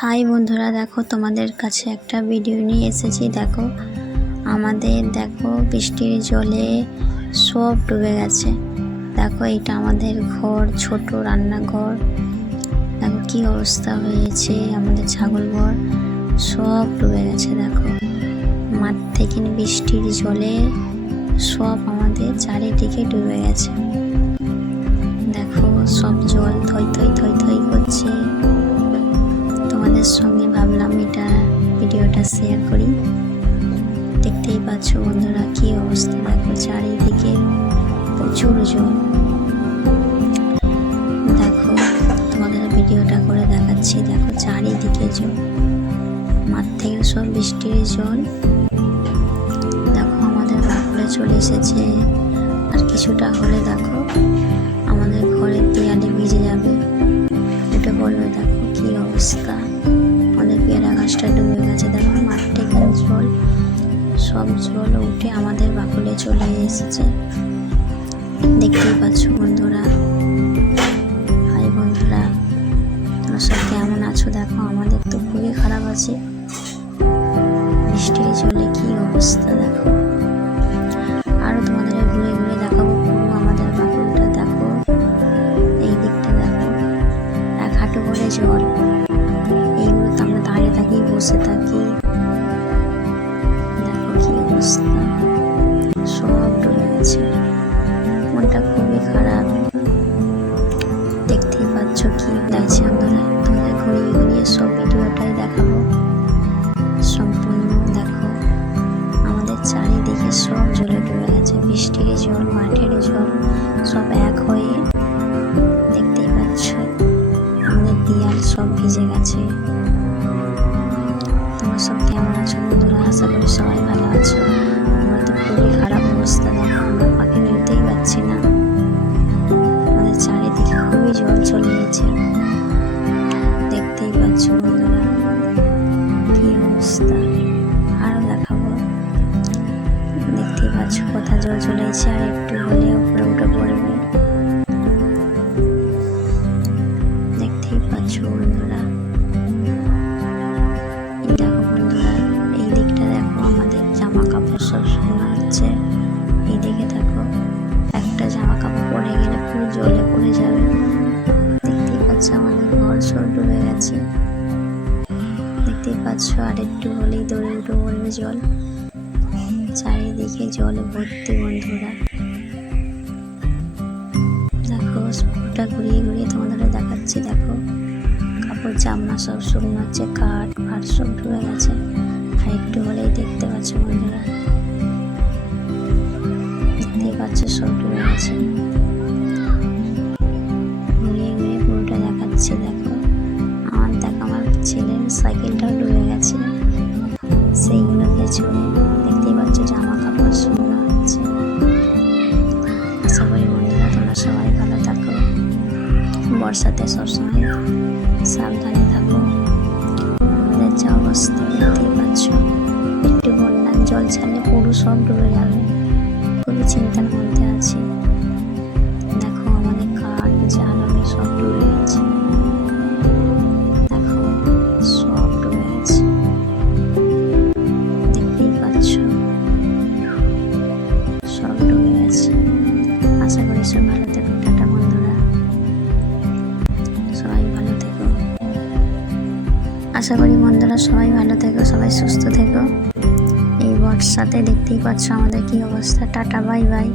High বন্ধুরা, দেখো তোমাদের কাছে একটা ভিডিও নিয়ে এসেছি। দেখো, আমাদের দেখো বৃষ্টির জলে সব ডুবে গেছে। দেখো, এটা আমাদের ঘর, ছোট রান্নাঘর। দেখো কি অবস্থা হয়েছে, আমাদের ছাগল ঘর সব ডুবে গেছে। দেখো, মাঠ থেকে বৃষ্টির জলে সব আমাদের চারিদিকে ডুবে গেছে। দেখো, সব জল থই থই থই থই তোমাদের সঙ্গে ভাবলাম এটা ভিডিওটা শেয়ার করি। দেখতেই পাচ্ছ বন্ধুরা কি অবস্থা। দেখো চারিদিকে প্রচুর জল দেখো, তোমাদের ভিডিওটা করে দেখাচ্ছি। দেখো চারিদিকে জল মাঠ থেকে সব বৃষ্টির জল দেখো আমাদের বাকুলে চলে এসেছে। আর কিছুটা হলে দেখো গাছটা ডুবে গেছে দেখো মাঠ থেকে জল, সব জল উঠে আমাদের বাকুলে চলে এসেছে। দেখতেই পাচ্ছ বন্ধুরা, হাই বন্ধুরা, তোমরা সব কেমন আছো? দেখো, আমাদের তো খুবই খারাপ আছে। বৃষ্টির জলে কি অবস্থা, দেখো। আরও তোমাদের ঘুরে ঘুরে দেখাবো, পুরো আমাদের বাকুলটা দেখো। এই দিকটা, দেখো। এক হাঁটু করে জল। বসে থাকি। দেখো কি অবস্থা। সব ডুবে গেছে। মনটা খুবই খারাপ। দেখতেই পাচ্ছ কি আমরা তোমাদের ঘুরিয়ে ঘুরিয়ে সব ভিডিওটাই দেখাবো। সম্পূর্ণ দেখো। আমাদের চারিদিকে সব জলে ডুবে গেছে। বৃষ্টির জল মাঠের জল সব এক হয়ে দেখতেই পাচ্ছ। আমাদের দেয়াল সব ভিজে গেছে। সবাই ভালো আছো। আমরা তো খুবই খারাপ অবস্থা। দেখো আমরা পাখি বেরোতেই পারছি না। আমাদের চারিদিকে খুবই জল চলে গেছে। দেখতেই পাচ্ছ বন্ধুরা, কি অবস্থা। আরও দেখাবো। দেখতেই পাচ্ছ কোথা জল চলে এসেছে আর একটু হলে উপরে উঠে পড়বে। সব ডুবে গেছে। দেখতেই পাচ্ছ আর একটু হলেই দৌড়ে উঠে পড়বে জল। চারিদিকে জলে ভর্তি বন্ধুরা। দেখো পুরোটা ঘুরিয়ে ঘুরিয়ে তোমাদের দেখাচ্ছি, দেখো। কাপড় জামা সব শুকনো হচ্ছে কাঠ, ফাট সব ডুবে গেছে। আর একটু হলেই দেখতে পাচ্ছ বন্ধুরা। দেখতেই পাচ্ছ, সব ডুবে গেছে। বর্ষাতে সবসময় সাবধানে থাকো। যা অবস্থা, দেখতেই পাচ্ছ। একটু বন্যার জল ছাড়লে পুরো সব ডুবে যাবে। খুবই চিন্তার মধ্যে আছি আশা করি বন্ধুরা সবাই ভালো থেকো, সবাই সুস্থ থেকো। এই বর্ষাতে দেখতেই পাচ্ছ আমাদের কি অবস্থা। Tata, bye bye.